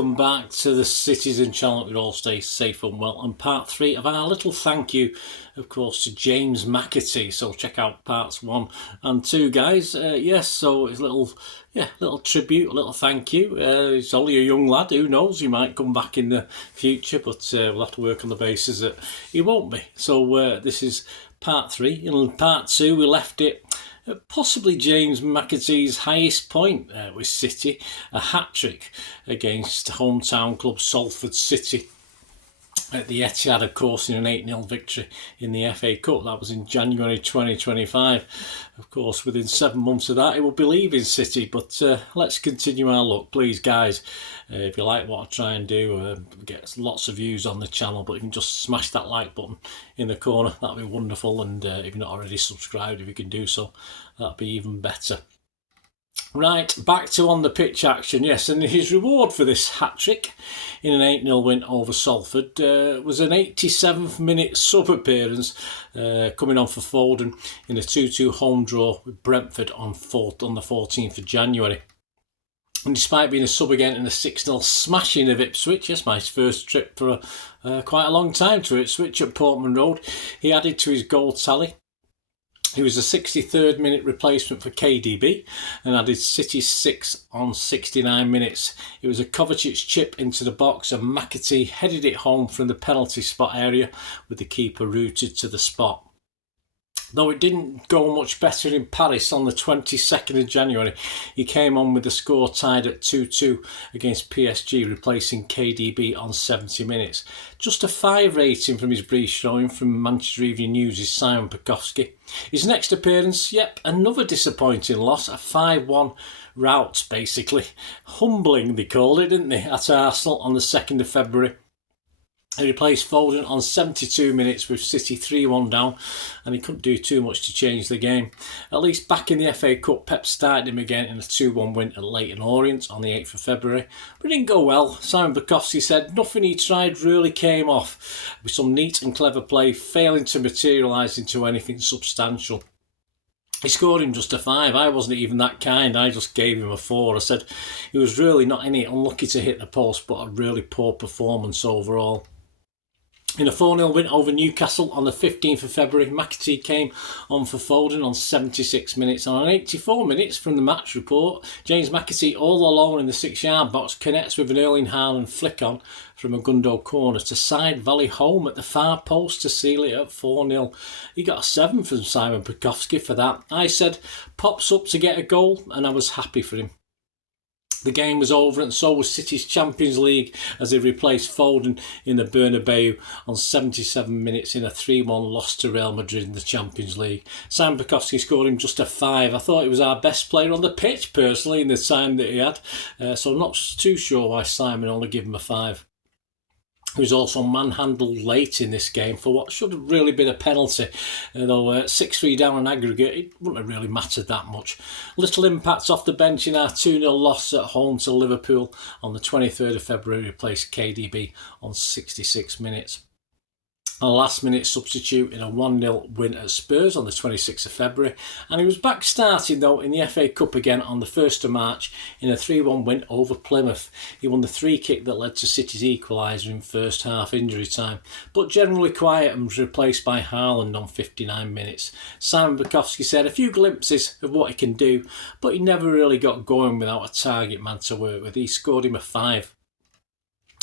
welcome back to the Citizen channel. You all stay safe and well. And part 3 of our little thank you, of course, to James McAtee. So check out parts 1 and 2, guys. Yes, so it's a little tribute, a little thank you. He's only a young lad. Who knows? He might come back in the future, but we'll have to work on the basis that he won't be. So this is part 3. In part 2, we left it possibly James McAtee's highest point with City, a hat-trick against hometown club Salford City at the Etihad, of course, in an 8-0 victory in the FA Cup. That was in January 2025. Of course, within 7 months of that, he will be leaving City. But let's continue our look, please, guys. If you like what I try and do, get lots of views on the channel, but you can just smash that like button in the corner. That'd be wonderful. And if you're not already subscribed, if you can do so, that'd be even better. Right, back to on the pitch action. Yes, and his reward for this hat-trick in an 8-0 win over Salford was an 87th minute sub-appearance coming on for Foden in a 2-2 home draw with Brentford on the 14th of January. And despite being a sub again in a 6-0 smashing of Ipswich, yes, my first trip for quite a long time to Ipswich at Portman Road, he added to his goal tally. He was a 63rd minute replacement for KDB and added City's 6 on 69 minutes. It was a Kovacic chip into the box and McAtee headed it home from the penalty spot area with the keeper rooted to the spot. Though it didn't go much better in Paris on the 22nd of January, he came on with the score tied at 2-2 against PSG, replacing KDB on 70 minutes. Just a 5 rating from his brief showing from Manchester Evening News' Simon Pekowski. His next appearance, yep, another disappointing loss, a 5-1 rout basically. Humbling they called it, didn't they, at Arsenal on the 2nd of February. He replaced Foden on 72 minutes with City 3-1 down, and he couldn't do too much to change the game. At least back in the FA Cup, Pep started him again in a 2-1 win at Leyton Orient on the 8th of February. But it didn't go well. Simon Pekowski said nothing he tried really came off, with some neat and clever play failing to materialise into anything substantial. He scored him just a 5. I wasn't even that kind. I just gave him a 4. I said he was really not in it, unlucky to hit the post, but a really poor performance overall. In a 4-0 win over Newcastle on the 15th of February, McAtee came on for Foden on 76 minutes. And on 84 minutes from the match report, James McAtee, all alone in the 6-yard box, connects with an Erling Haaland flick-on from a Gundo corner to side volley home at the far post to seal it at 4-0. He got a 7 from Simon Pekowski for that. I said, pops up to get a goal, and I was happy for him. The game was over and so was City's Champions League as they replaced Foden in the Bernabeu on 77 minutes in a 3-1 loss to Real Madrid in the Champions League. Simon Pekowski scored him just a 5. I thought he was our best player on the pitch personally in the time that he had, so I'm not too sure why Simon only gave him a 5. He was also manhandled late in this game for what should have really been a penalty, though 6-3 down on aggregate, it wouldn't have really mattered that much. Little impacts off the bench in our 2-0 loss at home to Liverpool on the 23rd of February replaced KDB on 66 minutes. A last-minute substitute in a 1-0 win at Spurs on the 26th of February, and he was back starting though in the FA Cup again on the 1st of March in a 3-1 win over Plymouth. He won the free kick that led to City's equaliser in first half injury time, but generally quiet and was replaced by Haaland on 59 minutes. Simon Pekowski said a few glimpses of what he can do, but he never really got going without a target man to work with. He scored him a 5.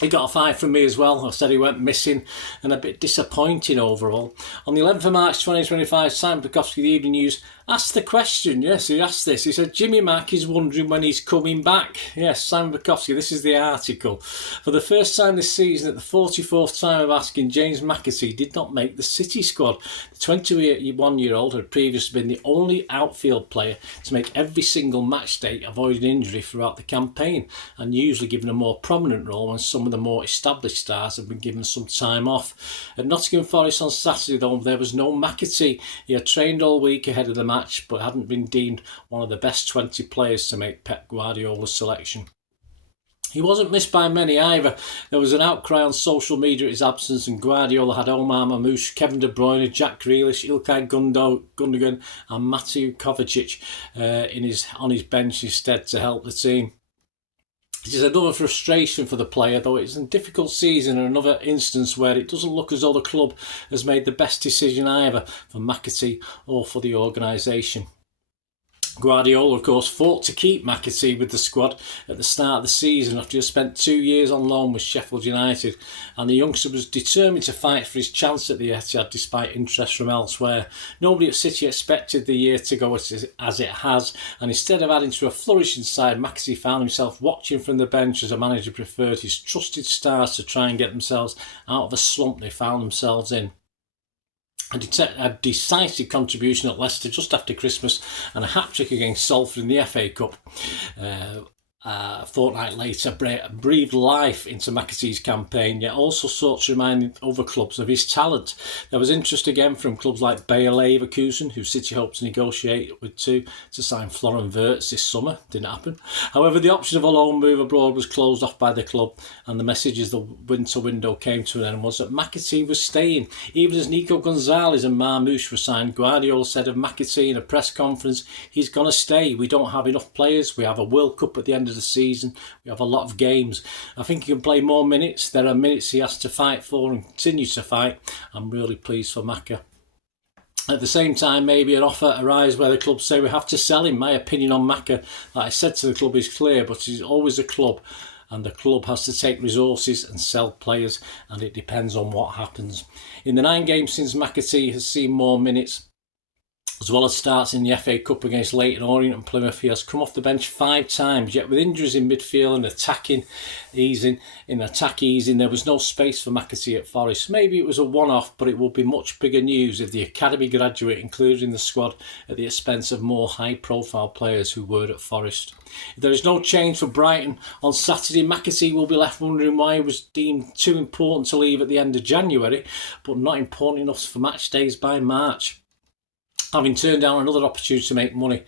He got a 5 from me as well. I said he went missing and a bit disappointing overall. On the 11th of March 2025, Simon Pekowski, the Evening News, asked the question. Yes, he asked this. He said, Jimmy Mac is wondering when he's coming back. Yes, Simon Pekowski, this is the article. For the first time this season, at the 44th time of asking, James McAtee did not make the City squad. The 21-year-old had previously been the only outfield player to make every single match day, avoiding injury throughout the campaign, and usually given a more prominent role when some of the more established stars have been given some time off. At Nottingham Forest on Saturday, though, there was no McAtee. He had trained all week ahead of the match, but hadn't been deemed one of the best 20 players to make Pep Guardiola's selection. He wasn't missed by many either. There was an outcry on social media at his absence, and Guardiola had Omar Mamouche, Kevin De Bruyne, Jack Grealish, Ilkay Gundogan and Mateo Kovacic on his bench instead to help the team. It is another frustration for the player, though it's a difficult season and another instance where it doesn't look as though the club has made the best decision either for McAtee or for the organisation. Guardiola, of course, fought to keep McAtee with the squad at the start of the season after he had spent 2 years on loan with Sheffield United, and the youngster was determined to fight for his chance at the Etihad despite interest from elsewhere. Nobody at City expected the year to go as it has, and instead of adding to a flourishing side, McAtee found himself watching from the bench as a manager preferred his trusted stars to try and get themselves out of a slump they found themselves in. A decisive contribution at Leicester just after Christmas and a hat-trick against Salford in the FA Cup. A fortnight later breathed life into McAtee's campaign, yet also sought to remind other clubs of his talent. There was interest again from clubs like Bayer Leverkusen, who City hoped to negotiate with to sign Florian Wirtz this summer. Didn't happen. However, the option of a loan move abroad was closed off by the club, and the message as the winter window came to an end was that McAtee was staying. Even as Nico Gonzalez and Marmoush were signed, Guardiola said of McAtee in a press conference, "He's going to stay. We don't have enough players. We have a World Cup at the end of the season. We have a lot of games. I think he can play more minutes. There are minutes he has to fight for and continue to fight. I'm really pleased for Macca." At the same time, maybe an offer arrives where the club say we have to sell him. My opinion on Macca, like I said to the club, is clear, but he's always a club, and the club has to take resources and sell players, and it depends on what happens. In the 9 games since McAtee has seen more minutes, as well as starts in the FA Cup against Leyton Orient and Plymouth, he has come off the bench 5 times, yet with injuries in midfield and attack easing, there was no space for McAtee at Forest. Maybe it was a one-off, but it would be much bigger news if the academy graduate included in the squad at the expense of more high-profile players who were at Forest. If there is no change for Brighton on Saturday, McAtee will be left wondering why he was deemed too important to leave at the end of January, but not important enough for match days by March. Having turned down another opportunity to make money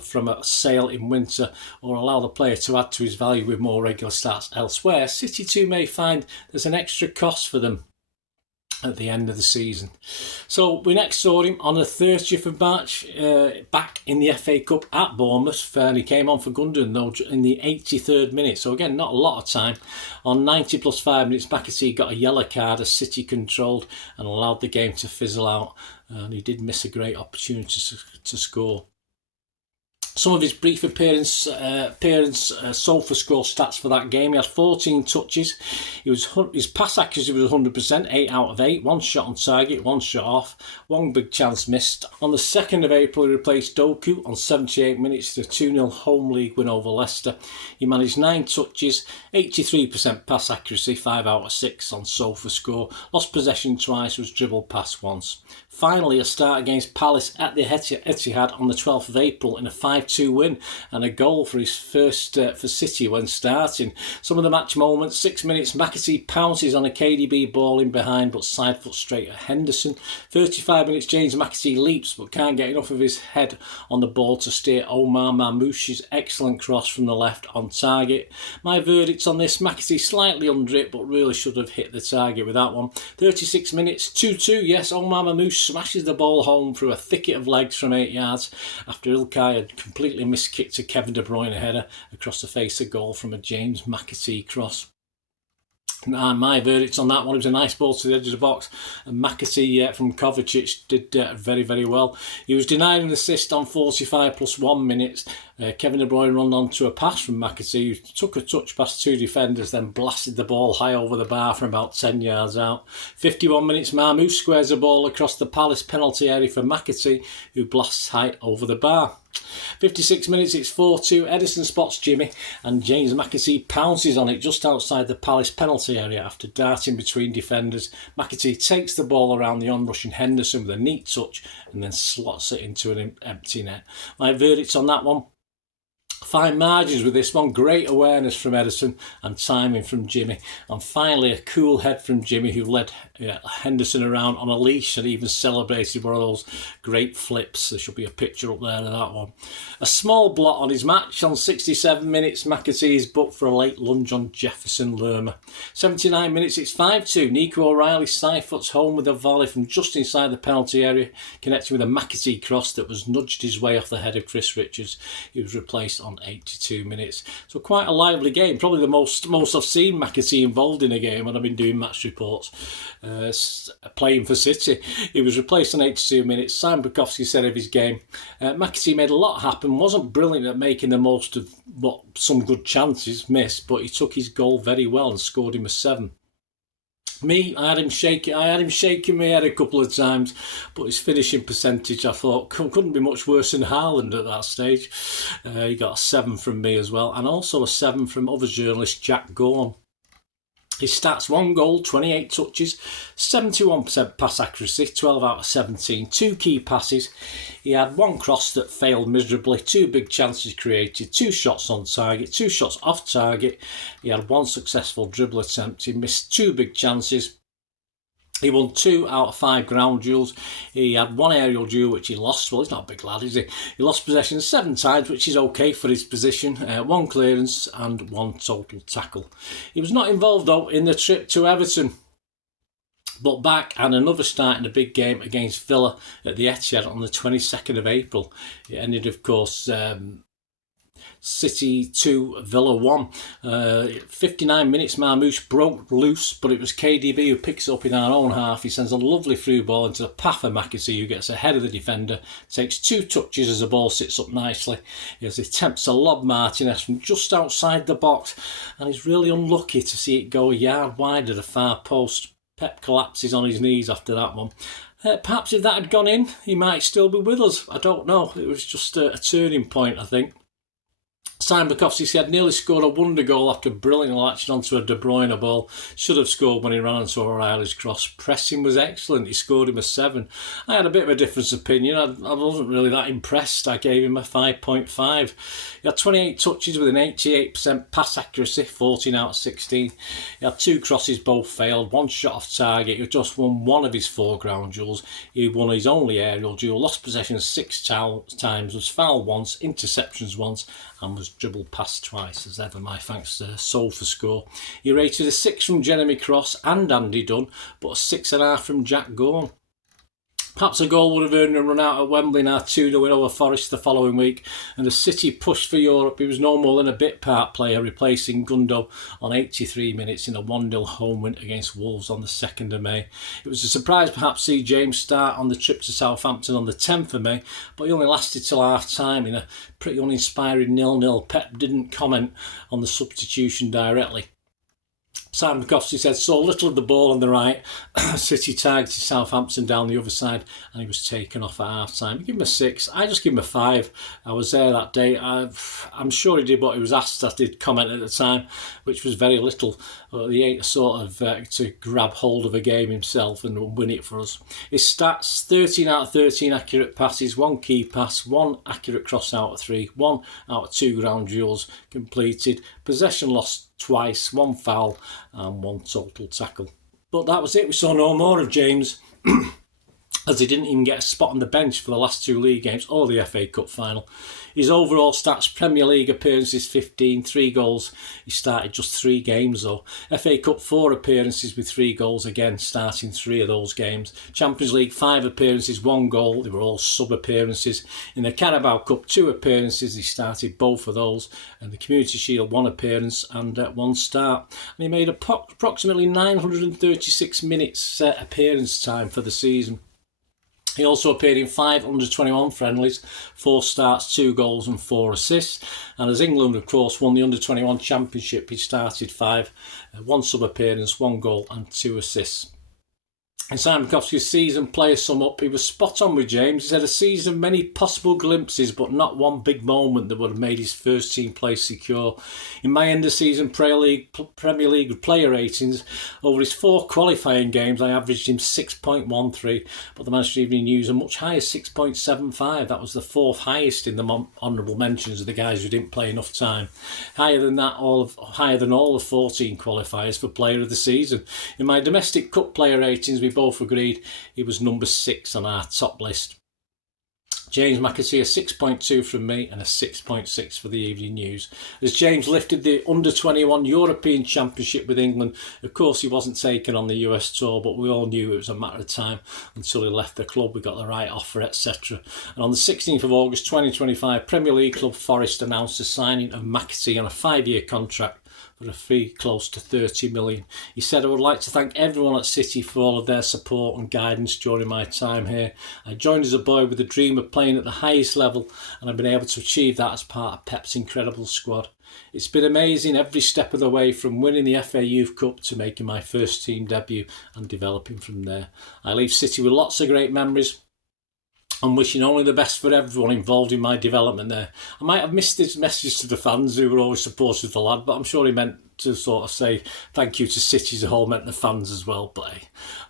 from a sale in winter or allow the player to add to his value with more regular starts elsewhere, City too may find there's an extra cost for them at the end of the season. So we next saw him on the 30th of March back in the FA Cup at Bournemouth, and he came on for Gundogan though in the 83rd minute, so again not a lot of time. On 90 plus 5 minutes, McAtee got a yellow card as City controlled and allowed the game to fizzle out, and he did miss a great opportunity to score. Some of his brief appearance Sofa score stats for that game. He had 14 touches. His pass accuracy was 100%, 8 out of 8. 1 shot on target, 1 shot off, 1 big chance missed. On the 2nd of April, he replaced Doku on 78 minutes to a 2-0 home league win over Leicester. He managed 9 touches, 83% pass accuracy, 5 out of 6 on Sofa score. Lost possession twice, was dribbled past once. Finally, a start against Palace at the Etihad on the 12th of April in a 5-2 win, and a goal for his first for City when starting. Some of the match moments: 6 minutes, McAtee pounces on a KDB ball in behind but side foot straight at Henderson. 35 minutes, James McAtee leaps but can't get enough of his head on the ball to steer Omar Marmoush's excellent cross from the left on target. My verdict on this: McAtee slightly under it, but really should have hit the target with that one. 36 minutes, 2-2, yes, Omar Marmoush smashes the ball home through a thicket of legs from 8 yards after Ilkay had completely miskicked a Kevin De Bruyne header across the face of goal from a James McAtee cross. And my verdict on that one: it was a nice ball to the edge of the box, and McAtee from Kovacic did very, very well. He was denied an assist on 45 plus 1 minutes. Kevin De Bruyne ran onto a pass from McAtee, who took a touch past 2 defenders, then blasted the ball high over the bar from about 10 yards out. 51 minutes, Marmoush squares the ball across the Palace penalty area for McAtee, who blasts high over the bar. 56 minutes, it's 4-2. Ederson spots Jimmy and James McAtee pounces on it just outside the Palace penalty area after darting between defenders. McAtee takes the ball around the onrushing Henderson with a neat touch and then slots it into an empty net. My verdicts on that one: fine margins with this one, great awareness from Ederson and timing from Jimmy, and finally a cool head from Jimmy, who led Henderson around on a leash and even celebrated one of those great flips. There should be a picture up there of that one. A small blot on his match on 67 minutes. McAtee is booked for a late lunge on Jefferson Lerma. 79 minutes, it's 5-2. Nico O'Reilly side-foots home with a volley from just inside the penalty area, connecting with a McAtee cross that was nudged his way off the head of Chris Richards. He was replaced on 82 minutes. So quite a lively game. Probably the most I've seen McAtee involved in a game when I've been doing match reports. Playing for City. He was replaced on 82 minutes. Simon Bukowski said of his game, McAtee made a lot happen, wasn't brilliant at making the most of what some good chances missed, but he took his goal very well and scored him a 7. Me, I had him shaking my head a couple of times, but his finishing percentage, I thought, couldn't be much worse than Haaland at that stage. He got a 7 from me as well, and also a 7 from other journalist Jack Gorn. His stats: 1 goal, 28 touches, 71% pass accuracy, 12 out of 17, 2 key passes. He had 1 cross that failed miserably, 2 big chances created, 2 shots on target, 2 shots off target. He had 1 successful dribble attempt. He missed 2 big chances. He won 2 out of 5 ground duels. He had 1 aerial duel, which he lost. Well, he's not a big lad, is he? He lost possession 7 times, which is okay for his position. 1 clearance and 1 total tackle. He was not involved, though, in the trip to Everton, but back and another start in a big game against Villa at the Etihad on the 22nd of April. It ended, of course, City 2, Villa 1. 59 minutes, Marmoush broke loose, but it was KDB who picks it up in our own half. He sends a lovely through ball into the path of McAtee, who gets ahead of the defender, takes 2 touches as the ball sits up nicely. He attempts to lob Martinez from just outside the box, and he's really unlucky to see it go a yard wide of the far post. Pep collapses on his knees after that one. Perhaps if that had gone in, he might still be with us. I don't know. It was just a turning point, I think. Simon Bukowski said nearly scored a wonder goal after brilliantly latching onto a De Bruyne ball. Should have scored when he ran into O'Reilly's cross. Pressing was excellent. He scored him a 7. I had a bit of a different opinion. I wasn't really that impressed. I gave him a 5.5. He had 28 touches with an 88% pass accuracy, 14 out of 16. He had 2 crosses, both failed. 1 shot off target. He just won 1 of his 4 ground duels. He won his only aerial duel. Lost possession 6 times. Was fouled once. Interceptions once. And was dribbled past twice. As ever, my thanks to SofaScore. He rated a 6 from Jeremy Cross and Andy Dunn, but a 6.5 from Jack Gorn. Perhaps a goal would have earned a run out at Wembley in our 2-0 win over Forest the following week, and as City pushed for Europe, he was no more than a bit part player, replacing Gundo on 83 minutes in a 1-0 home win against Wolves on the 2nd of May. It was a surprise perhaps to see James start on the trip to Southampton on the 10th of May, but he only lasted till half-time in a pretty uninspiring 0-0. Pep didn't comment on the substitution directly. Simon Bukowski said, so little of the ball on the right. City targeted Southampton down the other side and he was taken off at half time. Give him a 6. I just give him a 5. I was there that day. I'm sure he did what he was asked. I did comment at the time, which was very little. He ain't sort of to grab hold of a game himself and win it for us. His stats: 13 out of 13 accurate passes, 1 key pass, 1 accurate cross out of 3, 1 out of 2 ground duels completed, possession lost twice, 1 foul and 1 total tackle. But that was it. We saw no more of James as he didn't even get a spot on the bench for the last 2 league games or the FA Cup final. His overall stats: Premier League appearances 15, 3 goals. He started just 3 games though. FA Cup 4 appearances with 3 goals, again starting 3 of those games. Champions League 5 appearances, 1 goal. They were all sub appearances. In the Carabao Cup 2 appearances, he started both of those. And the Community Shield 1 appearance and 1 start. And he made approximately 936 minutes appearance time for the season. He also appeared in 5 under-21 friendlies, 4 starts, 2 goals and 4 assists. And as England, of course, won the under-21 championship, he started 5, 1 sub-appearance, 1 goal and 2 assists. In Simon Bukowski's season player sum up, he was spot on with James. He said a season of many possible glimpses, but not one big moment that would have made his first team place secure. In my end of season Premier League player ratings, over his 4 qualifying games, I averaged him 6.13, but the Manchester Evening News a much higher 6.75. That was the 4th highest in the honourable mentions of the guys who didn't play enough time. Higher than all the 14 qualifiers for player of the season. In my domestic cup player ratings, we both agreed he was number 6 on our top list. James McAtee, a 6.2 from me and a 6.6 for the Evening News. As James lifted the Under-21 European Championship with England, of course he wasn't taken on the US tour, but we all knew it was a matter of time until he left the club. We got the right offer, etc. And on the 16th of August 2025, Premier League club Forest announced the signing of McAtee on a 5-year contract for a fee close to 30 million. He said, I would like to thank everyone at City for all of their support and guidance during my time here. I joined as a boy with a dream of playing at the highest level, and I've been able to achieve that as part of Pep's incredible squad. It's been amazing every step of the way, from winning the FA Youth Cup to making my first team debut and developing from there. I leave City with lots of great memories. I'm wishing only the best for everyone involved in my development there. I might have missed his message to the fans who were always supportive of the lad, but I'm sure he meant to sort of say thank you to City as a whole, meant the fans as well, but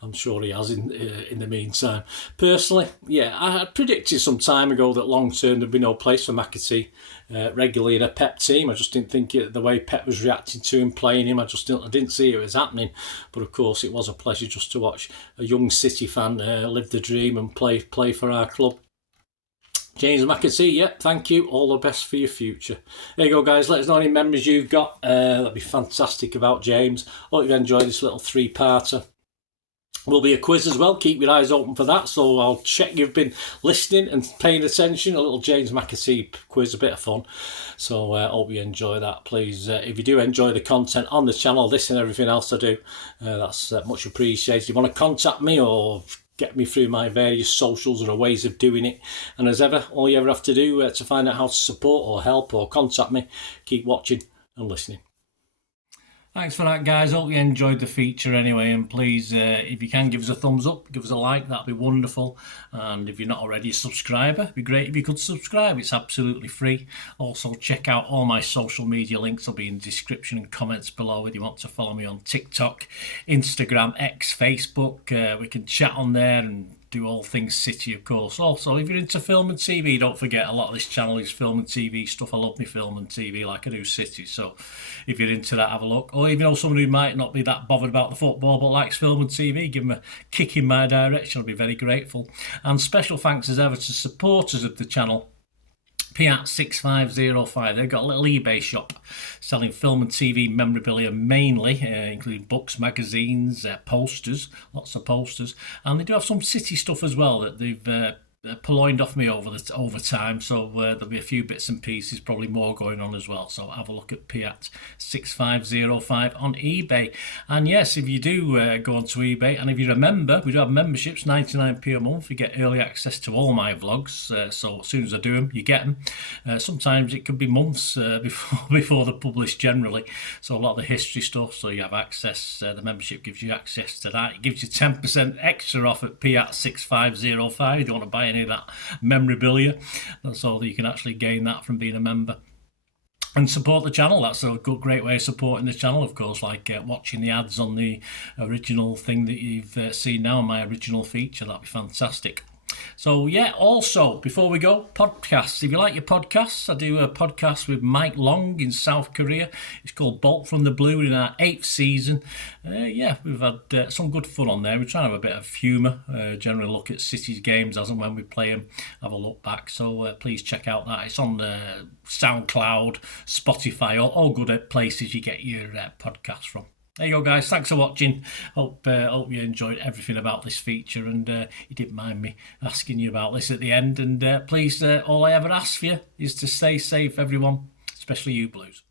I'm sure he has in the meantime. Personally, yeah, I had predicted some time ago that long term there'd be no place for McAtee regularly in a Pep team. I just didn't think the way Pep was reacting to him, playing him, I didn't see it was happening. But of course it was a pleasure just to watch a young City fan live the dream and play for our club. James McAtee, yeah, thank you. All the best for your future. There you go, guys. Let us know any memories you've got. That'd be fantastic about James. Hope you've enjoyed this little 3-parter. Will be a quiz as well. Keep your eyes open for that. So I'll check you've been listening and paying attention. A little James McAtee quiz, a bit of fun. So hope you enjoy that. Please, if you do enjoy the content on the channel, this and everything else I do, that's much appreciated. If you want to contact me or get me through my various socials or ways of doing it, and as ever, all you ever have to do to find out how to support or help or contact me, keep watching and listening. Thanks for that, guys. Hope you enjoyed the feature anyway, and please, if you can, give us a thumbs up, give us a like, that'd be wonderful. And if you're not already a subscriber, it'd be great if you could subscribe. It's absolutely free. Also, check out all my social media links. Will be in the description and comments below if you want to follow me on TikTok, Instagram, X, Facebook. We can chat on there and do all things City, of course. Also, if you're into film and TV, don't forget a lot of this channel is film and TV stuff. I love me film and TV like I do City. So if you're into that, have a look. Or if you know someone who might not be that bothered about the football but likes film and TV, give them a kick in my direction. I'll be very grateful. And special thanks as ever to supporters of the channel. Piat6505, they've got a little eBay shop selling film and TV memorabilia mainly, including books, magazines, posters, lots of posters, and they do have some City stuff as well that they've purloined off me over time, so there'll be a few bits and pieces, probably more going on as well. So have a look at Piat6505 on eBay. And yes, if you do go onto eBay, and if you're a member, we do have memberships, 99p a month. You get early access to all my vlogs, so as soon as I do them, you get them. Sometimes it could be months before they're published generally, so a lot of the history stuff, so you have access. The membership gives you access to that. It gives you 10% extra off at Piat6505 if you want to buy any of that memorabilia. That's all that you can actually gain that from being a member. And support the channel. That's a great way of supporting the channel, of course, like watching the ads on the original thing that you've seen now, my original feature. That'd be fantastic. So yeah, also, before we go, podcasts. If you like your podcasts, I do a podcast with Mike Long in South Korea. It's called Bolt from the Blue, in our 8th season. Yeah, we've had some good fun on there. We're trying to have a bit of humour, generally look at City's games as and when we play them, have a look back. So please check out that. It's on Soundcloud, Spotify, all good places you get your podcasts from. There you go, guys. Thanks for watching. Hope you enjoyed everything about this feature, and you didn't mind me asking you about this at the end. And please, all I ever ask for you is to stay safe, everyone, especially you Blues.